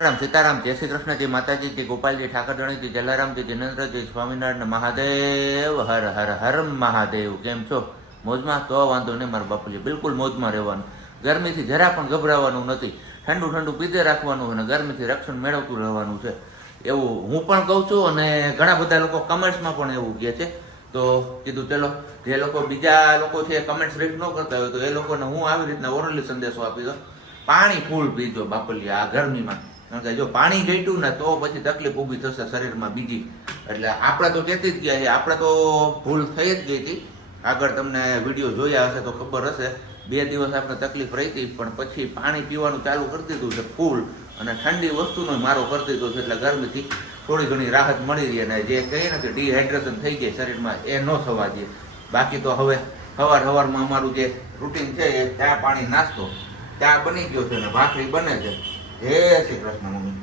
રામ સીતારામ, જય શ્રી કૃષ્ણ, જય માતાજી, જય ગોપાલજી, ઠાકરધણીજી, જલારામજી, જિનેન્દ્રજી, સ્વામિનારાયણ, મહાદેવ, હર હર હર મહાદેવ. કેમ છો? મોજમાં? તો વાંધો નહીં મારા બાપુજી, બિલકુલ મોજમાં રહેવાનું. ગરમીથી જરા પણ ગભરાવાનું નથી. ઠંડુ ઠંડુ પીધે રાખવાનું અને ગરમીથી રક્ષણ મેળવતું રહેવાનું છે, એવું હું પણ કહું છું. અને ઘણા બધા લોકો કમેન્ટ્સમાં પણ એવું કહે છે. તો કીધું ચલો, જે લોકો બીજા લોકો છે કમેન્ટ્સ રીડ ન કરતા હોય તો એ લોકોને હું આવી રીતના ઓરલી સંદેશો આપી દઉં. પાણી ફૂલ પીજો બાપલિયા આ ગરમીમાં. કારણ કે જો પાણી ઘટ્યું ને તો પછી તકલીફ ઊભી થશે શરીરમાં બીજી. એટલે આપણે તો કહેતી જ ગયા છે, આપણે તો ભૂલ થઈ જ ગઈ હતી. આગળ તમને વિડીયો જોયા હશે તો ખબર હશે, 2 દિવસ આપણે તકલીફ રહી હતી, પણ પછી પાણી પીવાનું ચાલુ કરી દીધું છે ફૂલ, અને ઠંડી વસ્તુનો મારો કરી દીધો છે. એટલે ગરમીથી થોડી ઘણી રાહત મળી રહી. અને જે કહીએ ને કે ડિહાઇડ્રેશન થઈ જાય શરીરમાં, એ ન થવા દે. બાકી તો હવે સવારમાં અમારું જે રૂટીન છે એ ચા પાણી નાસ્તો. ચા બની ગયો છે અને ભાખરી બને છે. જય શ્રી કૃષ્ણ મમ્મી.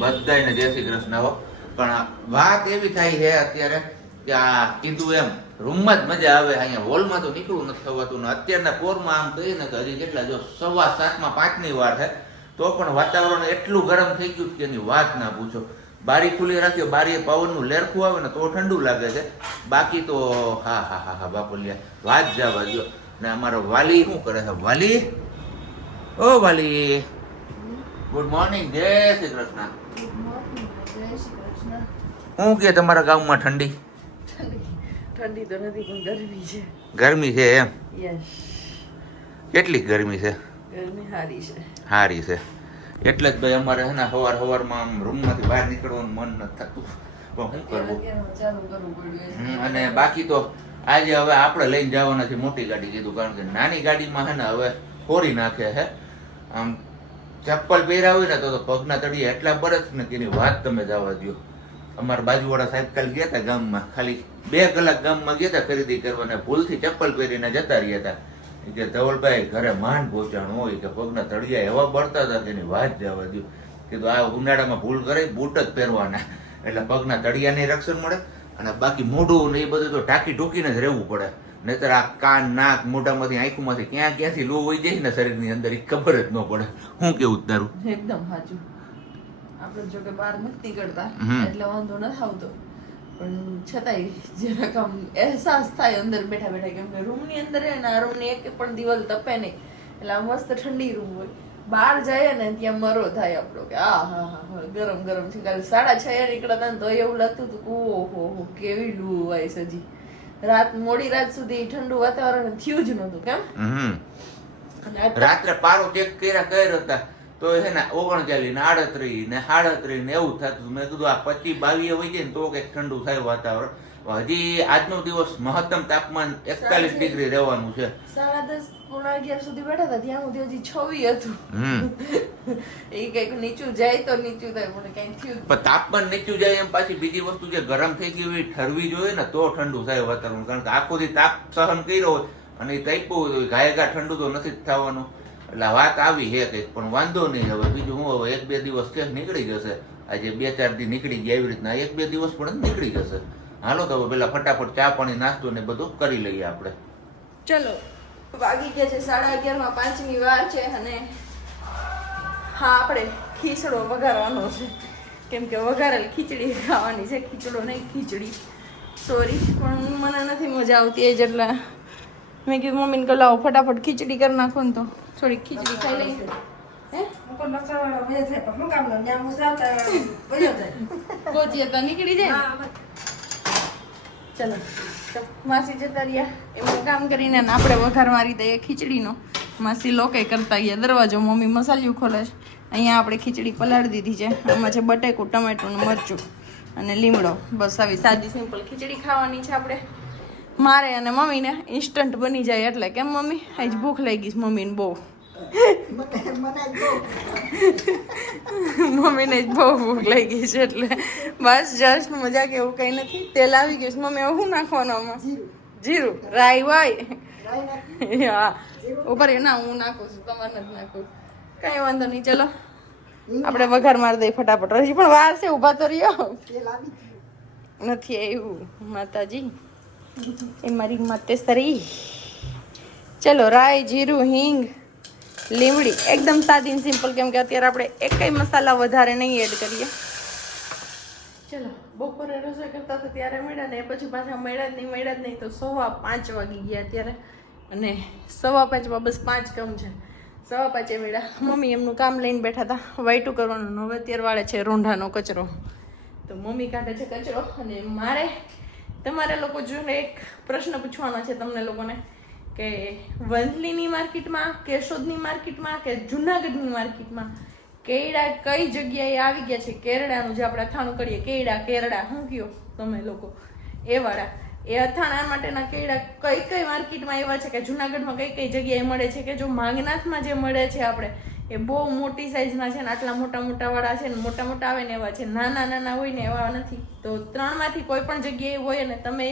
બધાને જય શ્રી કૃષ્ણ. હો પણ વાત એવી થાય છે અત્યારે કે આ કીધું એમ રૂમમાં જ મજા આવે, અહીંયા હોલમાં તો નીકળવું નથી થવાતું. ને અત્યારના પોરમાં આમ કહીએ ને કે હજી કેટલા જો 7:15 5ની વાર છે તો પણ વાતાવરણ એટલું ગરમ થઈ ગયું કે એની વાત ના પૂછો. બારી ખુલ્લી રાખ્યો, બારીએ પવનનું લેરખું આવે ને તો ઠંડુ લાગે છે. બાકી તો હા હા હા હા બાપુલિયા વાત જવા દો. ને અમારો વાલી શું કરે છે? વાલી, ઓ વાલી, ગુડ મોર્નિંગ, જય શ્રી કૃષ્ણ. શું કે તમારા ગામમાં ઠંડી? ઠંડી તો નથી પણ ગરમી છે. ગરમી છે એમ? યસ. કેટલી ગરમી છે? ગરમી સારી છે. સારી છે. એટલે જ ભાઈ અમારે છે ને સવારમાં આમ રૂમમાંથી બહાર નીકળવાનું મન નથી થતું, પણ શું કરવું. ચાલુ કરવું પડ્યું. અને બાકી તો આજે હવે આપણે લઈને જવાના છે મોટી ગાડી કીધું, કારણ કે નાની ગાડીમાં છે ને હવે ફોરી નાખે છે. આમ ચપ્પલ પહેર્યા હોય ને તો પગના તળિયે એટલા બરફ ને કે એની વાત તમે જવા દો. અમારા બાજુવાળા સાહેબ કાલ ગયા હતા ગામમાં, ખાલી 2 કલાક ગામમાં ગયા હતા ખરીદી કરવાને, ભૂલથી ચપ્પલ પહેરીને જતા રહ્યા હતા. કે ધવલભાઈ ઘરે માંડ પહોંચાણું હોય કે પગના તળિયા એવા બળતા હતા કે એની વાત જવા દો. કીધું આ ઉનાળામાં ભૂલ કરે બૂટ જ પહેરવાના, એટલે પગના તળિયાને રક્ષણ મળે. અને બાકી મોઢું ને એ બધું તો ઢાંકી ઢૂકીને જ રહેવું પડે, નહીતર આ કાન નાક મોઢામાંથી આંખોમાંથી ક્યાંથી લૂ વહી જાય ને શરીરની અંદર એ ખબર જ ન પડે. શું કેવું તારું? એકદમ સાચું. આપણે જો કે બહાર નથી નીકળતા એટલે વાંધો નથી આવતો, પણ છતાંય જરાક આમ અહેસાસ થાય અંદર બેઠા બેઠા, કેમ કે રૂમની અંદર હે ને આ રૂમની એક પણ દિવાલ તપે નહીં, એટલે આ મસ્ત ઠંડી રૂમ હોય. બહાર જાય ને ત્યાં મરો થાય આપણો કે આ હા હા ગરમ ગરમ છે. કાલે 6:30 નીકળતા ને તો એવું લાગતું હતું કે ઓહો કેવી લૂ હોય સજી. મોડી રાત સુધી ઠંડુ વાતાવરણ થયું જ નતું. કેમ રાત્રે પારો ચેક કર્યા હતા તો છે ને 39 ને 38 ને 37 ને એવું થતું. મેં કીધું આ 25-22 હોય જાય ને તો કઈક ઠંડુ થાય વાતાવરણ. હજી આજનો દિવસ મહત્તમ તાપમાન 41 ડિગ્રી રહેવાનું છે. 10:30-11 સુધી બેઠા હતા ત્યાં સુધી હજી 26 હતું. એ કઈક નીચું જાય તો નીચું થાય, મને કઈ થયું પણ તાપમાન નીચું જાય એમ પાછી બીજી વસ્તુ જે ગરમ થઈ ગઈ હોય ઠરવી જોઈએ ને તો ઠંડુ થાય વાતાવરણ. કારણ કે આખો દી તાપ સહન કર્યો હોય અને એ તપ્યું હોય ઘાયગા ઠંડુ તો નથી જ થવાનું. એટલે વાત આવી છે કંઈક, પણ વાંધો નહીં. હવે બીજું હું, હવે 1-2 દિવસ ક્યાંક નીકળી જશે. આજે 2-4 દી નીકળી ગયા એવી રીતના 1-2 દિવસ પણ નીકળી જશે. હાલો તો પેલા ફટાફટ ચા પાણી નાસ્તો ને બધું કરી લઈએ આપણે. ચલો વાગી ગયા છે 11:30 5ની વાર છે. અને હા આપણે ખીચડો વઘારવાનો છે, કેમ કે વઘારેલ ખીચડી ખાવાની છે. ખીચડો નહીં ખીચડી, સોરી, પણ મને નથી મજા આવતી એ જેટલા મેં કીધું મમ્મીને કહું લાવો ફટાફટ ખીચડી કરી નાખો ને તો થોડી ખીચડી ખાઈ લઈ. ગોચીએ તો નીકળી જાય. ચલો માસી જતા રહ્યા એમનું કામ કરીને આપણે વઘાર મારી દઈએ ખીચડીનો. માસી લોકે કરતા ગયા દરવાજો, મમ્મી મસાલિયું ખોલે છે. અહીંયા આપણે ખીચડી પલાળી દીધી છે. આમાં છે બટેકું, ટમેટું, મરચું અને લીમડો. બસ આવી સાદી સિમ્પલ ખીચડી ખાવાની છે આપણે. મારે અને મમ્મીને ઇન્સ્ટન્ટ બની જાય એટલે. કેમ મમ્મી? આજ ભૂખ લાગી છે મમ્મીને બહુ. મમ્મીને જ બહુ ભૂખ લાગી છે એટલે બસ જસ્ટ મજા કે એવું કંઈ નથી. તેલ આવી ગયું છે. મમ્મી હવે શું નાખવાનું આમાં? જીરું, રાઈ હોય. હા ઉપર ના હું નાખું છું, તમારે નથી નાખું. કઈ વાંધો નહીં. ચલો આપણે વઘાર મારી દઈએ ફટાફટ. હજી પણ વાર છે, ઊભા તો રહ્યો. નથી આવ્યું માતાજી એ મારી માતેશ્વરી. ચલો રાઈ, જીરું, હિંગ, લીમડી એકદમ સાદી સિમ્પલ, કેમ કે અત્યારે આપણે એકય મસાલા વધારે નહીં એડ કરીએ. ચલો બપોરે રસોઈ કરતા તો ત્યારે મળ્યા ને પછી પાછા મળ્યા જ નહીં તો 5:15 વાગી ગયા અત્યારે. અને 5:15 બસ 5 કામ છે. 5:15 મળ્યા. મમ્મી એમનું કામ લઈને બેઠા હતા, વાઈટું કરવાનું. હવે અત્યારે વાળે છે રોંઢાનો કચરો. તો મમ્મી કાઢે છે કચરો. અને મારે તમારે લોકો જોઈને એક પ્રશ્ન પૂછવાનો છે તમને લોકોને કે વંથલીની માર્કેટમાં, કેશોદની માર્કેટમાં કે જુનાગઢની માર્કેટમાં કેળા કઈ જગ્યાએ આવી ગયા છે? કેરડાનું જે આપણે અથાણું કરીએ, કેરડા શું કયો તમે લોકો, એ વાળા એ અથાણા માટેના કેળા કઈ માર્કેટમાં એવા છે કે જુનાગઢમાં કઈ જગ્યાએ મળે છે? કે જો માંગનાથમાં જે મળે છે આપણે એ બહુ મોટી સાઈઝના છે ને આટલા મોટા વાળા છે ને મોટા આવે ને એવા છે, નાના હોય ને એવા નથી. તો 3માંથી કોઈ પણ જગ્યાએ હોય ને તમે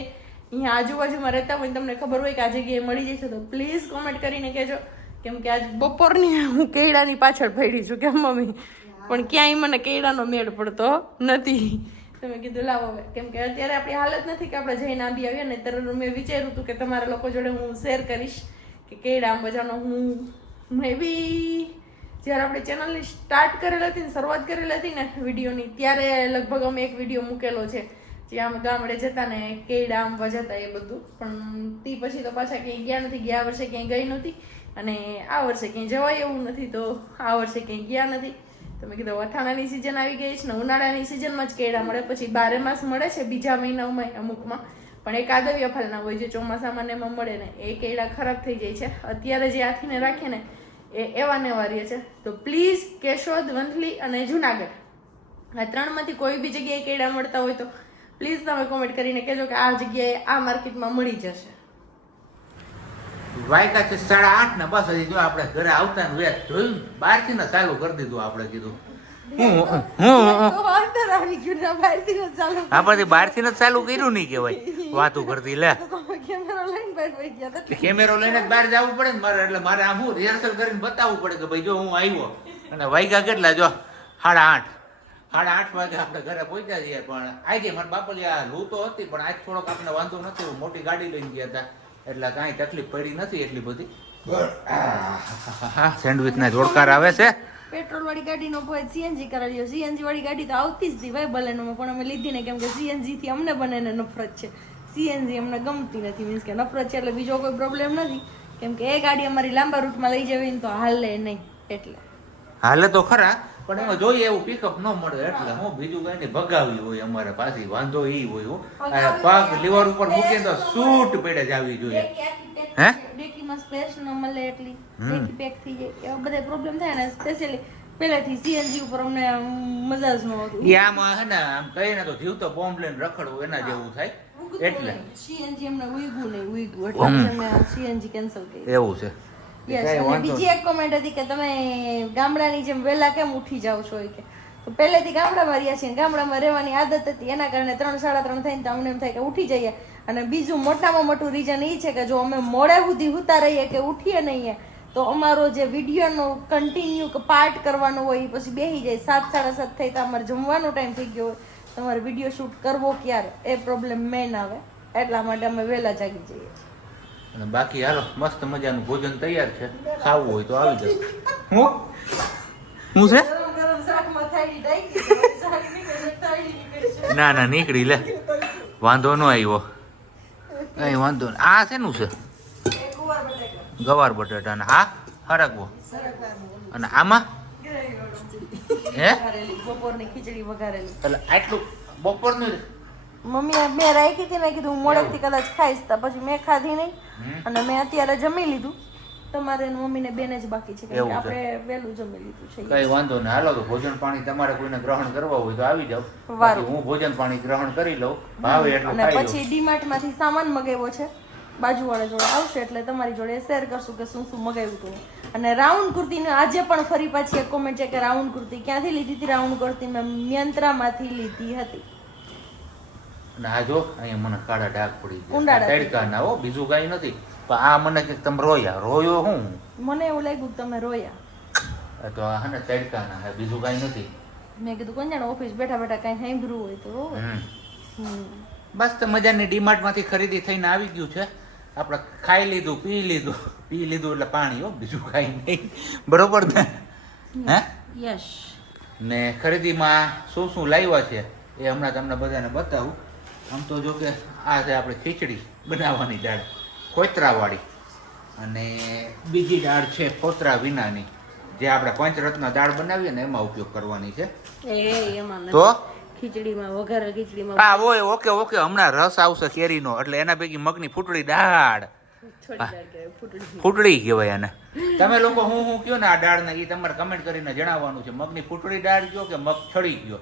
અહીંયા આજુબાજુમાં રહેતા હોય તમને ખબર હોય કે આ જગ્યાએ મળી જશે તો પ્લીઝ કોમેન્ટ કરીને કહેજો. કેમ કે આજ બપોરની હું કેળાની પાછળ પડી છું કે મમ્મી, પણ ક્યાંય મને કેળાનો મેળ પડતો નથી. તમે કીધું લાવો હવે, કેમ કે અત્યારે આપણી હાલત નથી કે આપણે જઈને આંબી આવીએ ને. ત્યારે મેં વિચાર્યું હતું કે તમારા લોકો જોડે હું શેર કરીશ કે કેળા આંબાજાનો હું મે બી જ્યારે આપણે ચેનલની સ્ટાર્ટ કરેલી હતી ને, શરૂઆત કરેલી હતી ને વિડીયોની, ત્યારે લગભગ અમે એક વિડીયો મૂકેલો છે જ્યાં અમે ગામડે જતા ને કેળા આંબવા જતા એ બધું. પણ તે પછી તો પાછા ક્યાંય ગયા નથી, ગયા વર્ષે ક્યાંય ગઈ નહોતી અને આ વર્ષે ક્યાંય જવાય એવું નથી, તો આ વર્ષે ક્યાંય ગયા નથી. તો મેં કીધું અથાણાની સિઝન આવી ગઈ છે ને ઉનાળાની સિઝનમાં જ કેળા મળે, પછી 12 માસ મળે છે બીજા મહિનાઓમાં અમુકમાં, પણ એક આદવ્ય ફળના હોય જે ચોમાસામાં ને એમાં મળે ને એ કેળા ખરાબ થઈ જાય છે. અત્યારે જે આથીને રાખે ને એ એવા ને એવા રહે છે. તો પ્લીઝ કેશોદ, વંથલી અને જુનાગઢ આ 3માંથી કોઈ બી જગ્યાએ કેળા મળતા હોય તો પ્લીઝ તમે કોમેન્ટ કરીને કહેજો કે આ જગ્યાએ આ માર્કેટમાં મળી જશે. વાયકા છે 8:30 ને બસ હજી જો આપણે ઘરે આવતા ને વેત જોયું 12 થી ચાલુ કરી દીધું. આપણે કીધું આપણે 12 થી ચાલુ કર્યું નહીં કેવાય વાતું કરતી. લે કેમેરો લઈને જ બહાર જવું પડે ને મારે, એટલે મારે આમ હું રિહર્સલ કરીને બતાવવું પડે કે ભાઈ જો હું આવ્યો. અને વાયકા કેટલા જો 8:30 વાગે આપણે ઘરે પહોંચ્યા છીએ. પણ આજે મારા બાપલિયા લૂ તો હતી પણ આજ થોડોક આપણે વાંધો નથી, મોટી ગાડી લઈને ગયા હતા એટલે કાંઈ તકલીફ પડી નથી એટલી બધી. સેન્ડવિચ ના જોડકાર આવે છે. પેટ્રોલ વાળી ગાડીનો કોઈ સીએનજી કરાવ્યો. સીએનજી વાળી ગાડી તો આવતી જ હતી ભાઈ બલેનોમાં, પણ અમે લીધી ને કેમ કે સીએનજી થી અમને બંનેને નફરત છે. સીએનજી અમને ગમતી નથી, મીન્સ કે નફરત છે એટલે બીજો કોઈ પ્રોબ્લેમ નથી. કેમ કે એ ગાડી અમારી લાંબા રૂટમાં લઈ જવી ને તો હાલે નહીં, એટલે હાલે તો ખરા પણ એમાં જોઈએ એવું પિકઅપ ન મળે એટલે હું બીજું કઈ નહીં ભગાવી હોય અમારે પાછી વાંધો એ હોય. પગ લીવર ઉપર મૂકીને તો શૂટ પેડે જ આવી જોઈએ. હે ડેકીમાં સ્પેસ ન મળે એટલી ડેકી પેક થઈ જાય, એવા બધા પ્રોબ્લેમ થાય ને. સ્પેશિયલી પહેલેથી સીએનજી ઉપર અમને મજા જ ન હતી. એ આમાં હે ને આમ કહીએ ને તો જીવતો બોમ્બ લઈને રખડવું એના જેવું થાય એટલે સીએનજી અમને ઉઈગું એટલે અમે સીએનજી કેન્સલ કરી. એવું છે. બીજી એક કોમેન્ટ હતી કે તમે ગામડાની જેમ વહેલા કેમ ઉઠી જાવ છો કે તો પહેલેથી ગામડામાં રહ્યા છીએ, ગામડામાં રહેવાની આદત હતી એના કારણે 3, 3:30 થાય ને તો અમને એમ થાય કે ઉઠી જઈએ. અને બીજું મોટામાં મોટું રીઝન એ છે કે જો અમે મોડે સુધી હુતા રહીએ કે ઉઠીએ નહીં તો અમારો જે વિડીયોનો કન્ટિન્યુ પાર્ટ કરવાનો હોય એ પછી બેસી જાય. 7, 7:30 થઈ તો અમારે જમવાનો ટાઈમ થઈ ગયો હોય, તમારે વિડીયો શૂટ કરવો ક્યારે એ પ્રોબ્લેમ મેન આવે, એટલા માટે અમે વહેલા જાગી જઈએ છીએ. અને બાકી હાલો મસ્ત મજાનું ભોજન તૈયાર છે, ખાવું હોય તો આવી જાવ. હું છે ના નીકળી લે, વાંધો ન આવ્યો કઈ વાંધો નહીં. આ શેનું છે? ગવાર બટાટા ને આ હરગવો. અને આમાં હે બપોરની ખીચડી વઘારેલી. એટલે આટલું બપોરનું મમ્મી મેં રાખી હતી, મેં કીધું મોડેકથી કદાચ ખાઈશ તો પછી મેં ખાધી નહીં અને મેં અત્યારે જમી લીધું. તમારે મમ્મીને બેને જ બાકી છે કે આપણે વહેલું જમી લીધું છે. કઈ વાંધો નહીં, હાલો તો ભોજન પાણી તમારે કોઈને ગ્રહણ કરવા હોય તો આવી જાવ. હું ભોજન પાણી ગ્રહણ કરી લઉં, ભાવે એટલું ખાઈ લઉં. પછી ડીમાર્ટ માંથી સામાન મગાવ્યો છે, બાજુવાળા જોડે આવશે એટલે તમારી જોડે શેર કરશું કે શું શું મગાવ્યું હતું. અને રાઉન્ડ કુર્તીને આજે પણ ફરી પાછી એક કોમેન્ટ છે કે રાઉન્ડ કુર્તી ક્યાંથી લીધી હતી? રાઉન્ડ કુર્તી મેં મિયંત્રામાંથી લીધી હતી. અને આ જો અહીંયા મને કાળા ડાઘ પડી ગયા તડકા ના હો, બીજું કઈ નથી. પણ આ મને કે તમે રોયો હું? મને એવું લાગ્યું તમે રોયા. તો આ હે ને તડકા ના હે, બીજું કઈ નથી. મેં કીધું કોણ જાણે ઓફિસ બેઠા બેઠા કઈ સાંભળ્યું હોય તો. બસ તો મજાની ડીમાર્ટ માંથી ખરીદી થઈને આવી ગયું છે. આપણે ખાઈ લીધું પી લીધું એટલે પાણી હો, બીજું કાંઈ નહીં. બરોબર ને? હે યસ. ને ખરીદીમાં શું શું લાવ્યા છે એ હમણાં તમને બધાને બતાવું. આમ તો જો કે આ છે આપણે ખીચડી બનાવવાની દાળ કોતરાવાળી, અને બીજી દાળ છે કોતરા વિનાની, જે આપણે પંચરત્ન દાળ બનાવીએ ને એમાં ઉપયોગ કરવાની છે. એમાં તો ખીચડીમાં વઘાર ખીચડીમાં હા ઓય ઓકે ઓકે, હમણાં રસ આવશે કેરીનો, એટલે એના પૈકી મગની ફૂટડી દાળ, ફૂટડી કહેવાય એને. તમે લોકો હું કયો ને આ દાળ ને એ તમારે કમેન્ટ કરીને જણાવવાનું છે. મગની ફૂટડી દાળ કયો કે મગ છડી ગયો.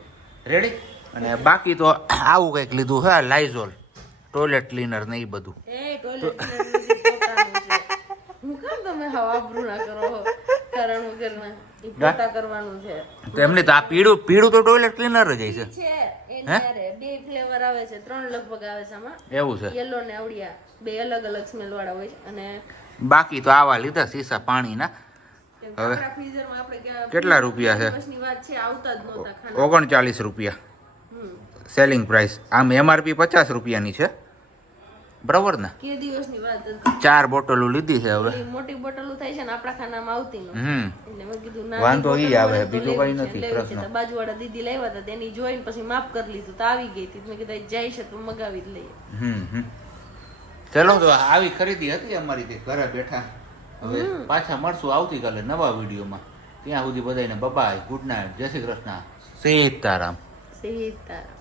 રેડી? અને બાકી તો આવું કંઈક લીધું છે, લાઇઝોલ ટોયલેટ ક્લીનર ને એ બધું. હું કેમ તમે હવાબરૂ ના કરો કારણ વગરના? ઈ પોતા કરવાનું છે. તો એમની તો આ પીળું તો ટોયલેટ ક્લીનર જ છે. બે ફ્લેવર આવે છે, 3 લગભગ આવે છે આમાં. એવું છે. યેલો ને આવડિયા બે અલગ અલગ સ્મેલ વાળા હોય છે. અને બાકી તો આવા લીધા સીસા પાણીના. હવે ફ્રીઝરમાં આપણે કેટલા રૂપિયા છે? દિવસની વાત છે, આવતા જ નહોતા ખાના. 39 રૂપિયા સેલિંગ પ્રાઇસ. આમ MRP 50 રૂપિયાની છે, બરાબર ને? કે દિવસની વાત હતી. 4 બોટલો લીધી છે હવે. એ મોટી બોટલો થાય છે ને આપણા ખાનામાં આવતી નથી. એટલે મેં કીધું ના, વાંધો ઈ આવે, બીજું કઈ નથી પ્રશ્ન. બાજુવાળા દીદી લાવ્યા હતા, તેની જોઈને પછી માફ કરી લીધું તો આવી ગઈ હતી. મેં કીધું જાય છે તો મગાવી જ લઈએ. ચલો તો આવી ખરીદી હતી અમારી તે ઘરે બેઠા. હવે પાછા મળશું આવતીકાલે નવા વિડીયોમાં. ત્યાં સુધી બધાને બાય, ગુડ નાઇટ, જય શ્રી કૃષ્ણ, સીતારામ. સીતારામ.